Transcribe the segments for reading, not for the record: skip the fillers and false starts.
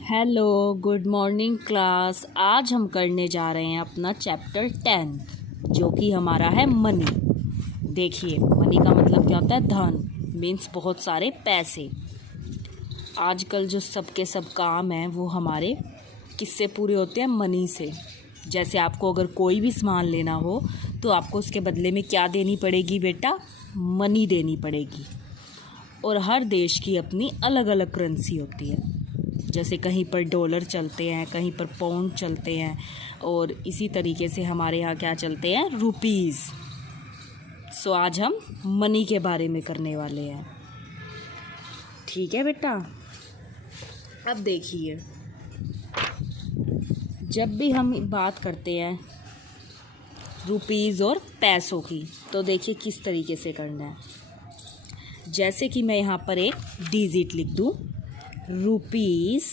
Hello, good morning class. आज हम करने जा रहे हैं अपना चैप्टर 10 जो कि हमारा है मनी। देखिए, मनी का मतलब क्या होता है? धन, मीन्स बहुत सारे पैसे। आजकल जो सबके सब काम हैं वो हमारे किससे पूरे होते हैं? मनी से। जैसे आपको अगर कोई भी सामान लेना हो तो आपको उसके बदले में क्या देनी पड़ेगी बेटा? मनी देनी पड़ेगी। और हर देश की अपनी अलग अलग करेंसी होती है। जैसे कहीं पर डॉलर चलते हैं, कहीं पर पाउंड चलते हैं, और इसी तरीके से हमारे यहाँ क्या चलते हैं? रुपीज़। सो आज हम मनी के बारे में करने वाले हैं। ठीक है बेटा। अब देखिए, जब भी हम बात करते हैं रुपीज़ और पैसों की, तो देखिए किस तरीके से करना है। जैसे कि मैं यहाँ पर एक डिजिट लिख दूँ, रुपीज़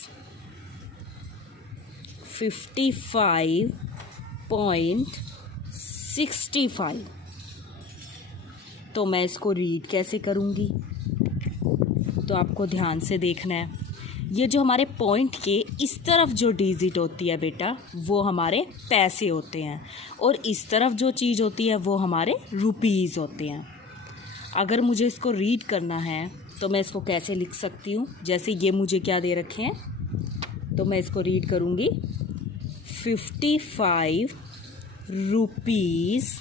55.65। तो मैं इसको रीड कैसे करूँगी? तो आपको ध्यान से देखना है। ये जो हमारे पॉइंट के इस तरफ जो डिजिट होती है बेटा, वो हमारे पैसे होते हैं, और इस तरफ जो चीज़ होती है वो हमारे रुपीज़ होते हैं। अगर मुझे इसको रीड करना है तो मैं इसको कैसे लिख सकती हूँ? जैसे ये मुझे क्या दे रखे हैं, तो मैं इसको रीड करूँगी 55 रुपीज़,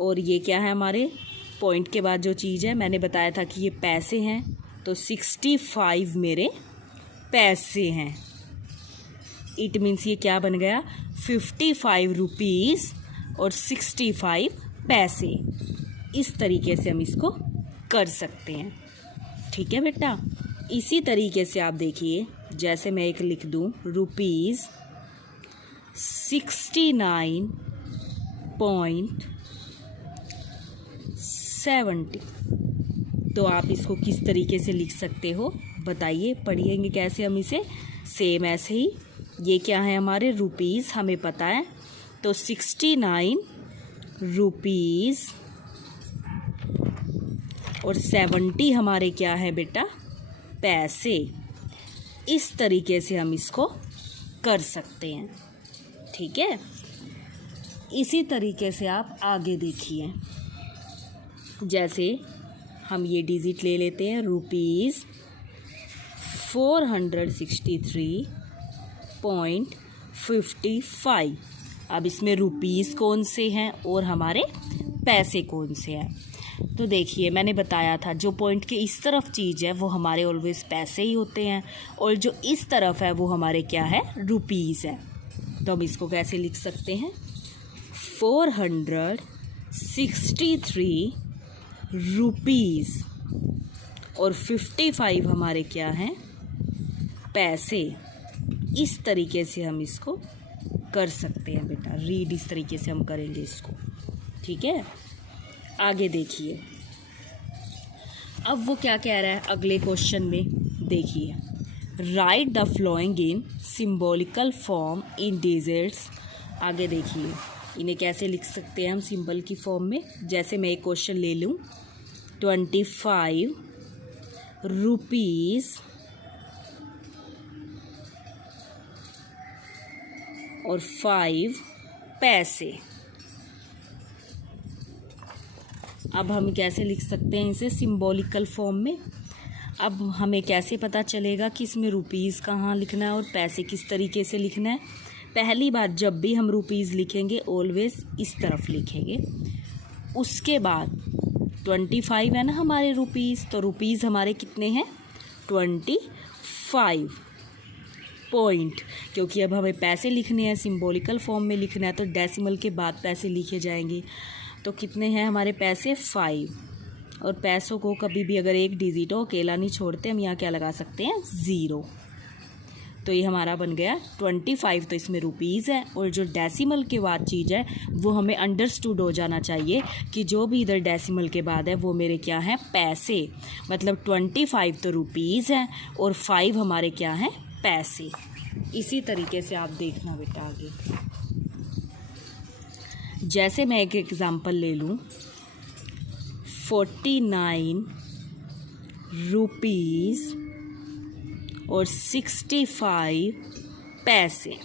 और ये क्या है? हमारे पॉइंट के बाद जो चीज़ है, मैंने बताया था कि ये पैसे हैं, तो 65 मेरे पैसे हैं। इट मीन्स ये क्या बन गया? 55 रुपीज़ और 65 पैसे। इस तरीके से हम इसको कर सकते हैं। ठीक है बेटा। इसी तरीके से आप देखिए, जैसे मैं एक लिख दूँ रुपीज़ 69.70, तो आप इसको किस तरीके से लिख सकते हो बताइए? पढ़िएंगे कैसे हम इसे? सेम ऐसे ही। ये क्या है? हमारे रुपीज़, हमें पता है, तो 69 रुपीज़ और 70 हमारे क्या है बेटा? पैसे। इस तरीके से हम इसको कर सकते हैं। ठीक है। इसी तरीके से आप आगे देखिए। जैसे हम ये डिजिट ले लेते हैं, रुपीज़ 463.55। अब इसमें रुपीज़ कौन से हैं और हमारे पैसे कौन से हैं? तो देखिए, मैंने बताया था जो पॉइंट के इस तरफ चीज़ है वो हमारे ऑलवेज पैसे ही होते हैं, और जो इस तरफ है वो हमारे क्या है? रुपीज़ है। तो हम इसको कैसे लिख सकते हैं? 463 रुपीज़ और 55 हमारे क्या हैं? पैसे। इस तरीके से हम इसको कर सकते हैं बेटा। रीड इस तरीके से हम करेंगे इसको। ठीक है। आगे देखिए, अब वो क्या कह रहा है अगले क्वेश्चन में? देखिए, write the following in symbolical form in digits. आगे देखिए, इन्हें कैसे लिख सकते हैं हम सिंबल की फॉर्म में? जैसे मैं एक क्वेश्चन ले लूँ, 25 रुपीज़ और 5 पैसे। अब हम कैसे लिख सकते हैं इसे सिंबॉलिकल फॉर्म में? अब हमें कैसे पता चलेगा कि इसमें रुपीज़ कहाँ लिखना है और पैसे किस तरीके से लिखना है? पहली बार जब भी हम रुपीज़ लिखेंगे ऑलवेज इस तरफ लिखेंगे। उसके बाद 25 है ना हमारे रुपीज़, तो रुपीज़ हमारे कितने हैं? 25 पॉइंट। क्योंकि अब हमें पैसे लिखने हैं, सिंबॉलिकल फॉर्म में लिखना है, तो डेसिमल के बाद पैसे लिखे जाएंगे। तो कितने हैं हमारे पैसे? 5। और पैसों को कभी भी अगर एक डिजिट हो अकेला नहीं छोड़ते, हम यहाँ क्या लगा सकते हैं? 0। तो ये हमारा बन गया 25। तो इसमें रुपीज़ है, और जो डेसिमल के बाद चीज़ है वो हमें अंडरस्टूड हो जाना चाहिए कि जो भी इधर डेसिमल के बाद है वो मेरे क्या हैं? पैसे। मतलब 25 तो रुपीज़ है और 5 हमारे क्या हैं? पैसे। इसी तरीके से आप देखना बेटा आगे। जैसे मैं एक एग्ज़ाम्पल ले लूँ, 49 रुपीज़ और 65 पैसे।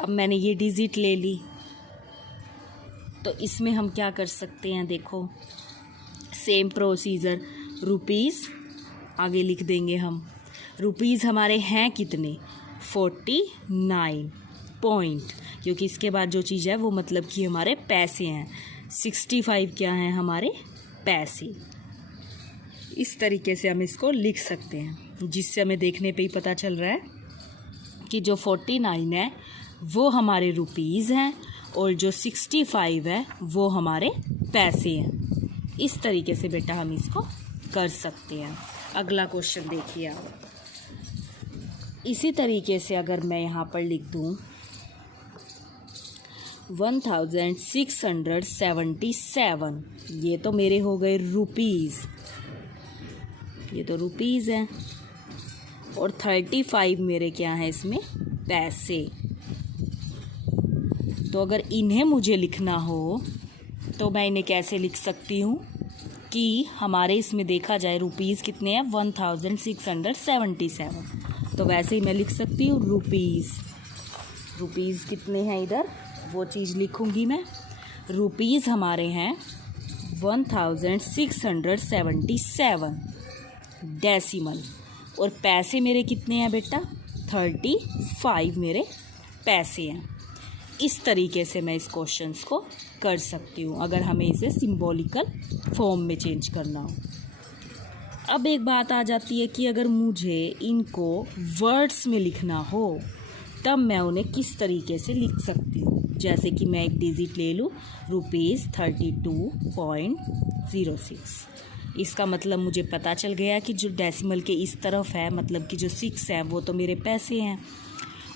अब मैंने ये डिजिट ले ली, तो इसमें हम क्या कर सकते हैं, देखो सेम प्रोसीजर, रुपीज़ आगे लिख देंगे हम। रुपीज़ हमारे हैं कितने, 49 पॉइंट, क्योंकि इसके बाद जो चीज़ है वो मतलब कि हमारे पैसे हैं। 65 क्या हैं, हमारे पैसे। इस तरीके से हम इसको लिख सकते हैं, जिससे हमें देखने पे ही पता चल रहा है कि जो 49 है वो हमारे रुपीज़ हैं और जो 65 है वो हमारे पैसे हैं। इस तरीके से बेटा हम इसको कर सकते हैं। अगला क्वेश्चन देखिए आप। इसी तरीके से अगर मैं यहाँ पर लिख दूँ 1677, ये तो मेरे हो गए रुपीज़, ये तो रुपीज़ हैं, और 35 मेरे क्या हैं इसमें, पैसे। तो अगर इन्हें मुझे लिखना हो तो मैं इन्हें कैसे लिख सकती हूँ कि हमारे इसमें देखा जाए रुपीज़ कितने हैं, 1677। तो वैसे ही मैं लिख सकती हूँ रुपीज़। रुपीज़ कितने हैं इधर, वो चीज़ लिखूँगी मैं। रुपीज़ हमारे हैं 1677 डेसिमल, और पैसे मेरे कितने हैं बेटा, 35 मेरे पैसे हैं। इस तरीके से मैं इस क्वेश्चंस को कर सकती हूँ, अगर हमें इसे सिंबॉलिकल फॉर्म में चेंज करना हो। अब एक बात आ जाती है कि अगर मुझे इनको वर्ड्स में लिखना हो तब मैं उन्हें किस तरीके से लिख सकती हूँ। जैसे कि मैं एक डिजिट ले लूँ, ₹32.06। इसका मतलब मुझे पता चल गया कि जो डेसिमल के इस तरफ है, मतलब कि जो 6 है वो तो मेरे पैसे हैं,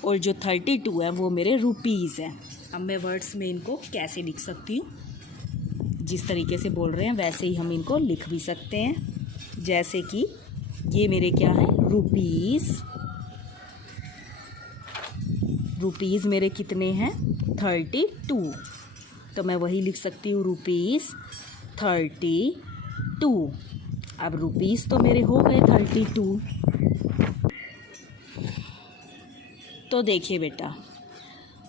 और जो 32 है वो मेरे रुपीज़ हैं। अब मैं वर्ड्स में इनको कैसे लिख सकती हूँ, जिस तरीके से बोल रहे हैं वैसे ही हम इनको लिख भी सकते हैं। जैसे कि ये मेरे क्या है, रुपीज़। रुपीज़ मेरे कितने हैं, 32। तो मैं वही लिख सकती हूँ, ₹32। अब रुपीज़ तो मेरे हो गए 32। तो देखिए बेटा,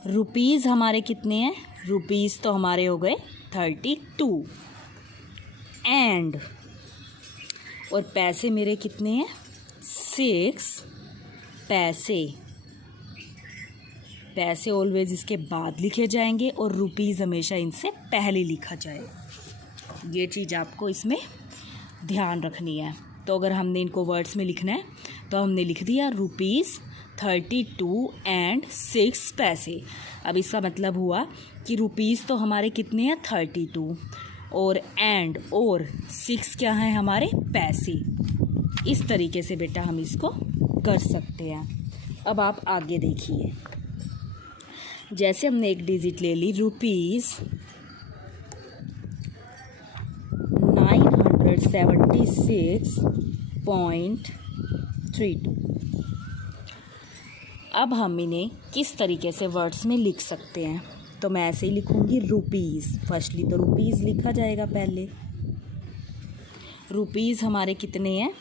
रुपीज़ हमारे कितने हैं, रुपीज़ तो हमारे हो गए 32, एंड और पैसे मेरे कितने हैं, 6 पैसे। पैसे ऑलवेज इसके बाद लिखे जाएंगे और रुपीज़ हमेशा इनसे पहले लिखा जाएगा। ये चीज़ आपको इसमें ध्यान रखनी है। तो अगर हमने इनको वर्ड्स में लिखना है तो हमने लिख दिया रुपीज़ 32 एंड 6 पैसे। अब इसका मतलब हुआ कि रुपीज़ तो हमारे कितने हैं, 32, और एंड और 6 क्या हैं, हमारे पैसे। इस तरीके से बेटा हम इसको कर सकते हैं। अब आप आगे देखिए, जैसे हमने एक डिजिट ले ली, ₹976.32। अब हम इन्हें किस तरीके से वर्ड्स में लिख सकते हैं, तो मैं ऐसे ही लिखूंगी रुपीज़। फर्स्टली तो रुपीज़ लिखा जाएगा पहले। रुपीज़ हमारे कितने हैं,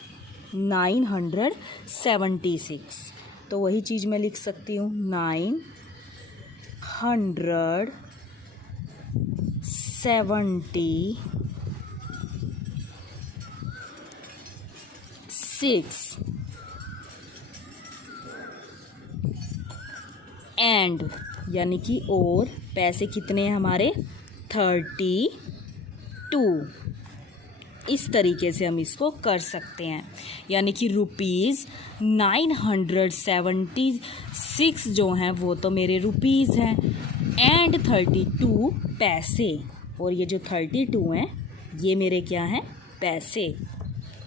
976। तो वही चीज़ मैं लिख सकती हूँ, 976 एंड, यानी कि और पैसे कितने हैं हमारे, 32। इस तरीके से हम इसको कर सकते हैं। यानी कि रुपीज़ 976 जो हैं वो तो मेरे रुपीज़ हैं, एंड 32 पैसे, और ये जो 32 हैं ये मेरे क्या हैं, पैसे।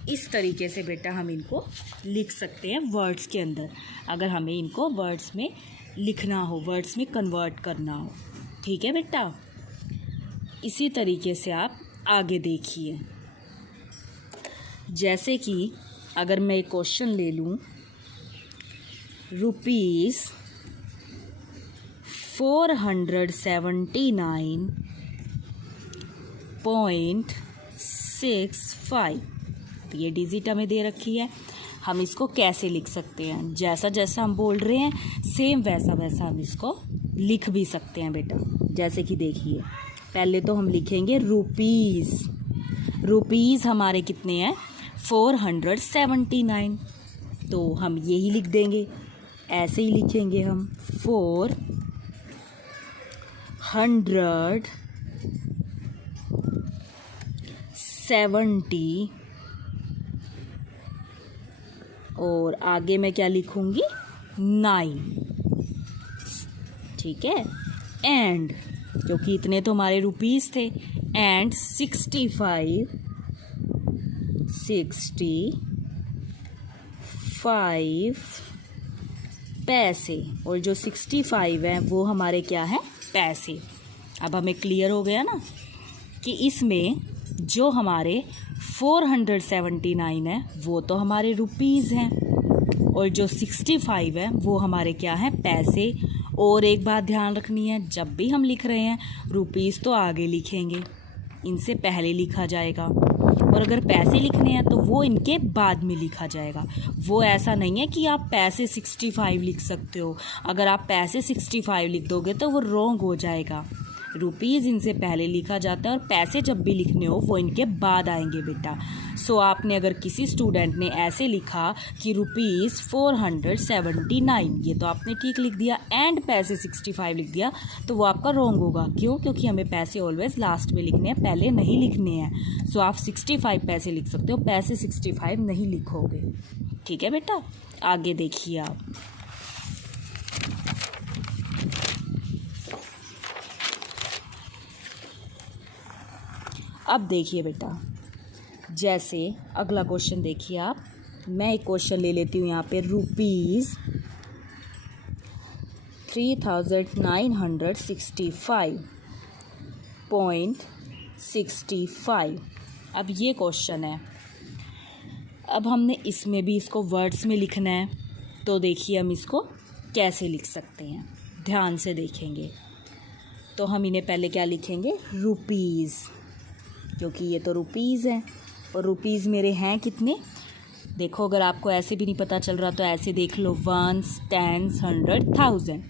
इस तरीके से बेटा हम इनको लिख सकते हैं वर्ड्स के अंदर, अगर हमें इनको वर्ड्स में लिखना हो, वर्ड्स में कन्वर्ट करना हो। ठीक है बेटा, इसी तरीके से आप आगे देखिए। जैसे कि अगर मैं एक क्वेश्चन ले लूँ, ₹479.65, ये डिजिट हमें दे रखी है, हम इसको कैसे लिख सकते हैं। जैसा जैसा हम बोल रहे हैं सेम वैसा वैसा हम इसको लिख भी सकते हैं बेटा। जैसे कि देखिए, पहले तो हम लिखेंगे रुपीज़। रुपीज़ हमारे कितने हैं? 479। तो हम यही लिख देंगे, ऐसे ही लिखेंगे हम 470। और आगे मैं क्या लिखूंगी? 9। ठीक है। एंड, क्योंकि इतने तो हमारे रुपीज़ थे, एंड 65 पैसे। और जो 65 है वो हमारे क्या है? पैसे। अब हमें क्लियर हो गया ना कि इसमें जो हमारे 479 है वो तो हमारे रुपीज़ हैं, और जो 65 है वो हमारे क्या है? पैसे। और एक बात ध्यान रखनी है, जब भी हम लिख रहे हैं रुपीज़ तो आगे लिखेंगे, इनसे पहले लिखा जाएगा। और अगर पैसे लिखने हैं तो वो इनके बाद में लिखा जाएगा। वो ऐसा नहीं है कि आप पैसे 65 लिख सकते हो। अगर आप पैसे 65 लिख दोगे तो वो रॉन्ग हो जाएगा। रुपीज़ इनसे पहले लिखा जाता है और पैसे जब भी लिखने हो वो इनके बाद आएंगे बेटा। सो आपने अगर किसी स्टूडेंट ने ऐसे लिखा कि रुपीज़ 479, ये तो आपने ठीक लिख दिया, एंड पैसे 65 लिख दिया, तो वो आपका रॉन्ग होगा। क्यों? क्योंकि हमें पैसे ऑलवेज लास्ट में लिखने हैं, पहले नहीं लिखने हैं। सो आप 65 पैसे लिख सकते हो, पैसे 65 नहीं लिखोगे। ठीक है बेटा, आगे देखिए आप। अब देखिए बेटा, जैसे अगला क्वेश्चन देखिए आप। मैं एक क्वेश्चन ले लेती हूँ यहाँ पे, रुपीज़ 3965.65। अब ये क्वेश्चन है। अब हमने इसमें भी इसको वर्ड्स में लिखना है, तो देखिए हम इसको कैसे लिख सकते हैं, ध्यान से देखेंगे। तो हम इन्हें पहले क्या लिखेंगे? रुपीज़, क्योंकि ये तो रुपीज़ हैं। और रुपीज़ मेरे हैं कितने? देखो, अगर आपको ऐसे भी नहीं पता चल रहा तो ऐसे देख लो, 1s, 10s, 100, 1000,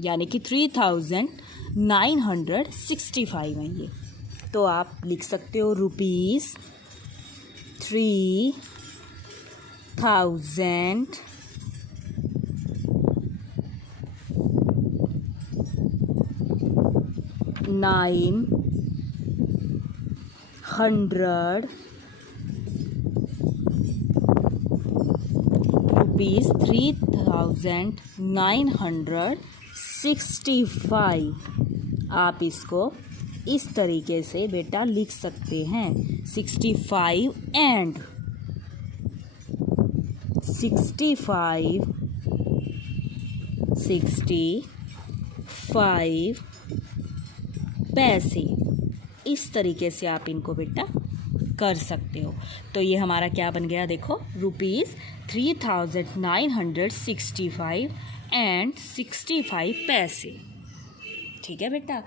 यानी कि 3965 है ये। तो आप लिख सकते हो रुपीज़ 3900 रुपीज़ 3965। आप इसको इस तरीके से बेटा लिख सकते हैं, 65 एंड 65 पैसे। इस तरीके से आप इनको बेटा कर सकते हो। तो ये हमारा क्या बन गया? देखो, रुपीज़ 3965 एंड 65 पैसे। ठीक है बेटा,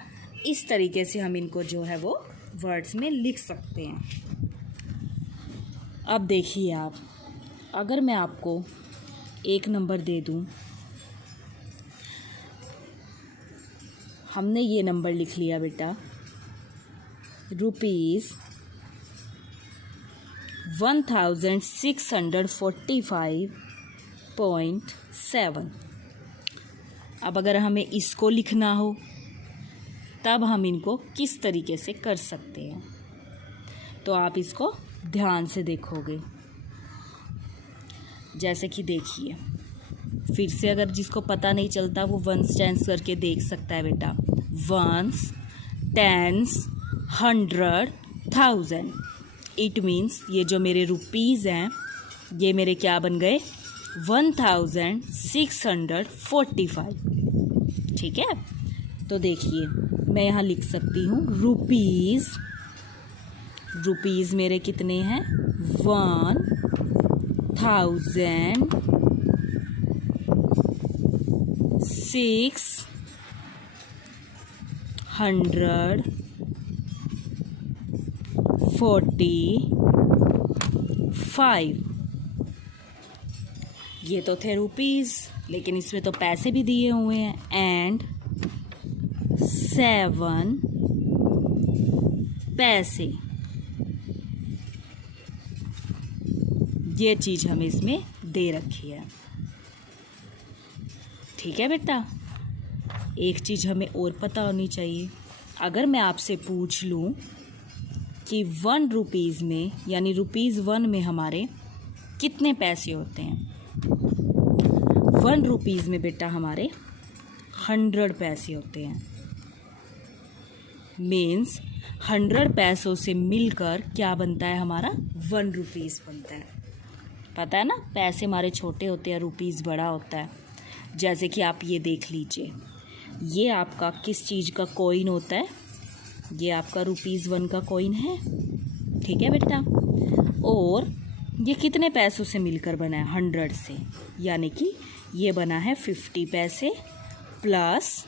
इस तरीके से हम इनको जो है वो वर्ड्स में लिख सकते हैं। अब देखिए आप, अगर मैं आपको एक नंबर दे दूं, हमने ये नंबर लिख लिया बेटा, रुपीज़ 1645.7। अब अगर हमें इसको लिखना हो तब हम इनको किस तरीके से कर सकते हैं, तो आप इसको ध्यान से देखोगे। जैसे कि देखिए, फिर से अगर जिसको पता नहीं चलता वो वंस टेंस करके देख सकता है बेटा। Once, tense, 100, 1000। इट मीन्स ये जो मेरे रुपीज़ हैं ये मेरे क्या बन गए? 1645। ठीक है, तो देखिए मैं यहाँ लिख सकती हूँ रुपीज़। रुपीज़ मेरे कितने हैं? 1645 5। ये तो थे रुपीज़, लेकिन इसमें तो पैसे भी दिए हुए हैं। एंड 7 पैसे, ये चीज़ हमें इसमें दे रखी है। ठीक है बेटा, एक चीज़ हमें और पता होनी चाहिए। अगर मैं आपसे पूछ लूँ कि 1 रुपीज़ में यानी ₹1 में हमारे कितने पैसे होते हैं, 1 रुपीज़ में बेटा हमारे 100 पैसे होते हैं। मीन्स 100 पैसों से मिलकर क्या बनता है हमारा, 1 रुपीज़ बनता है। पता है ना, पैसे हमारे छोटे होते हैं, रुपीज़ बड़ा होता है। जैसे कि आप ये देख लीजिए, ये आपका किस चीज़ का कॉइन होता है, ये आपका ₹1 का कॉइन है। ठीक है बेटा, और ये कितने पैसों से मिलकर बना है, 100 से, यानी कि ये बना है 50 पैसे प्लस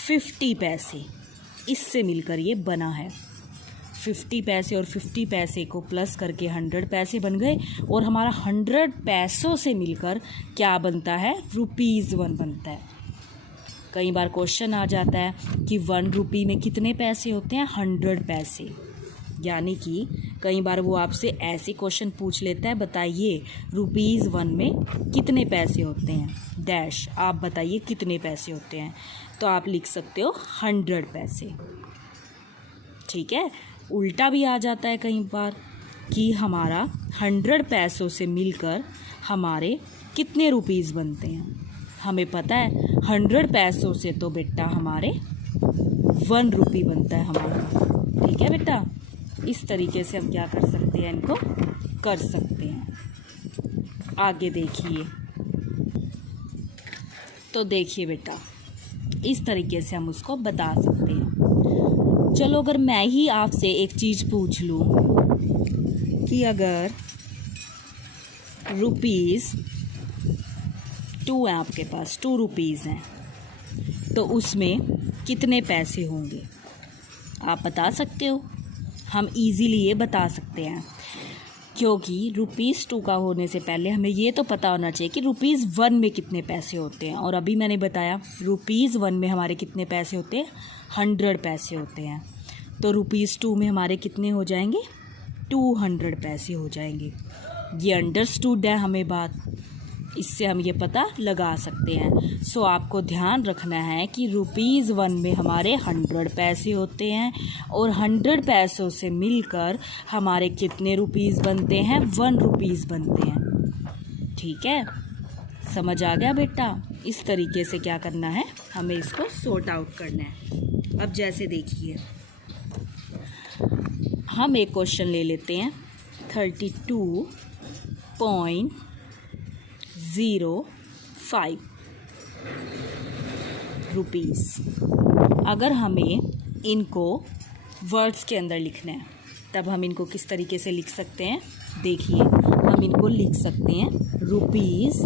50 पैसे, इससे मिलकर ये बना है। 50 पैसे और 50 पैसे को प्लस करके 100 पैसे बन गए, और हमारा 100 पैसों से मिलकर क्या बनता है, ₹1 बनता है। कई बार क्वेश्चन आ जाता है कि 1 रुपये में कितने पैसे होते हैं, 100 पैसे। यानी कि कई बार वो आपसे ऐसे क्वेश्चन पूछ लेता है, बताइए ₹1 में कितने पैसे होते हैं, डैश, आप बताइए कितने पैसे होते हैं, तो आप लिख सकते हो 100 पैसे। ठीक है, उल्टा भी आ जाता है कई बार कि हमारा 100 पैसों से मिलकर हमारे कितने रुपीज़ बनते हैं। हमें पता है 100 पैसों से तो बेटा हमारे 1 रुपये बनता है हमारा। ठीक है बेटा, इस तरीके से हम क्या कर सकते हैं, इनको कर सकते हैं। आगे देखिए, तो देखिए बेटा, इस तरीके से हम उसको बता सकते हैं। चलो, अगर मैं ही आपसे एक चीज़ पूछ लूँ कि अगर ₹2 है आपके पास, 2 रुपीज़ हैं, तो उसमें कितने पैसे होंगे, आप बता सकते हो। हम इजीली ये बता सकते हैं, क्योंकि ₹2 का होने से पहले हमें ये तो पता होना चाहिए कि ₹1 में कितने पैसे होते हैं। और अभी मैंने बताया ₹1 में हमारे कितने पैसे होते हैं, 100 पैसे होते हैं। तो ₹2 में हमारे कितने हो जाएंगे, 200 पैसे हो जाएंगे। ये अंडरस्टूड है हमें बात, इससे हम ये पता लगा सकते हैं। सो आपको ध्यान रखना है कि ₹1 में हमारे 100 पैसे होते हैं, और 100 पैसों से मिलकर हमारे कितने रुपीज़ बनते हैं, 1 रुपीज़ बनते हैं। ठीक है, समझ आ गया बेटा। इस तरीके से क्या करना है, हमें इसको सॉर्ट आउट करना है। अब जैसे देखिए, हम एक क्वेश्चन ले लेते हैं, 32.05 रुपीज़। अगर हमें इनको वर्ड्स के अंदर लिखना है, तब हम इनको किस तरीके से लिख सकते हैं, देखिए, हम इनको लिख सकते हैं रुपीज़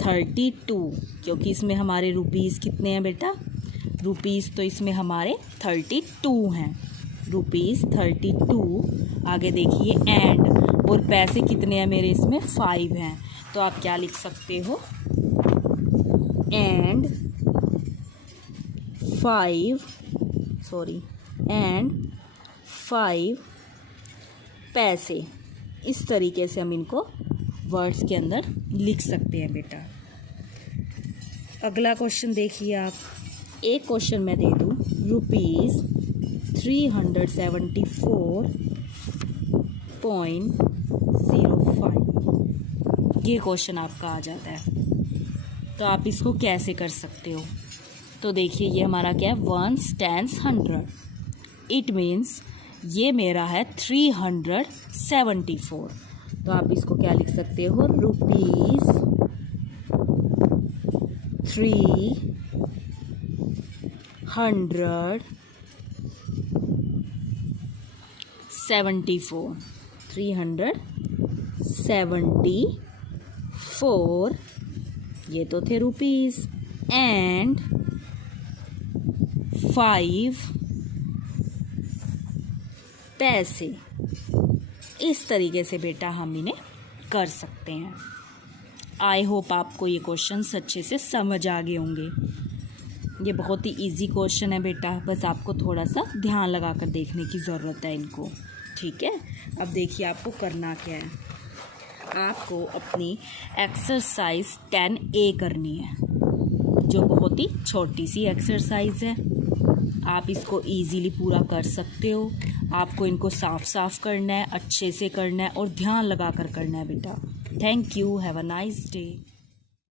32, क्योंकि इसमें हमारे रुपीज़ कितने हैं बेटा, रुपीज़ तो इसमें हमारे 32 हैं, ₹32। आगे देखिए एंड, और पैसे कितने हैं मेरे इसमें, 5 हैं। तो आप क्या लिख सकते हो, एंड 5 पैसे। इस तरीके से हम इनको वर्ड्स के अंदर लिख सकते हैं बेटा। अगला क्वेश्चन देखिए आप, एक क्वेश्चन मैं दे दूँ, ₹374.05, ये क्वेश्चन आपका आ जाता है। तो आप इसको कैसे कर सकते हो, तो देखिए, ये हमारा क्या है, 1 10 100, इट मीन्स ये मेरा है 374। तो आप इसको क्या लिख सकते हो, ₹374, ये तो थे रुपीज़, एंड 5 पैसे। इस तरीके से बेटा हम इन्हें कर सकते हैं। आई होप आपको ये क्वेश्चंस अच्छे से समझ आ गए होंगे। ये बहुत ही इजी क्वेश्चन है बेटा, बस आपको थोड़ा सा ध्यान लगा कर देखने की ज़रूरत है इनको। ठीक है, अब देखिए आपको करना क्या है। आपको अपनी एक्सरसाइज 10A करनी है, जो बहुत ही छोटी सी एक्सरसाइज है। आप इसको इजीली पूरा कर सकते हो। आपको इनको साफ साफ करना है, अच्छे से करना है और ध्यान लगा कर करना है बेटा। Thank you, have a nice day.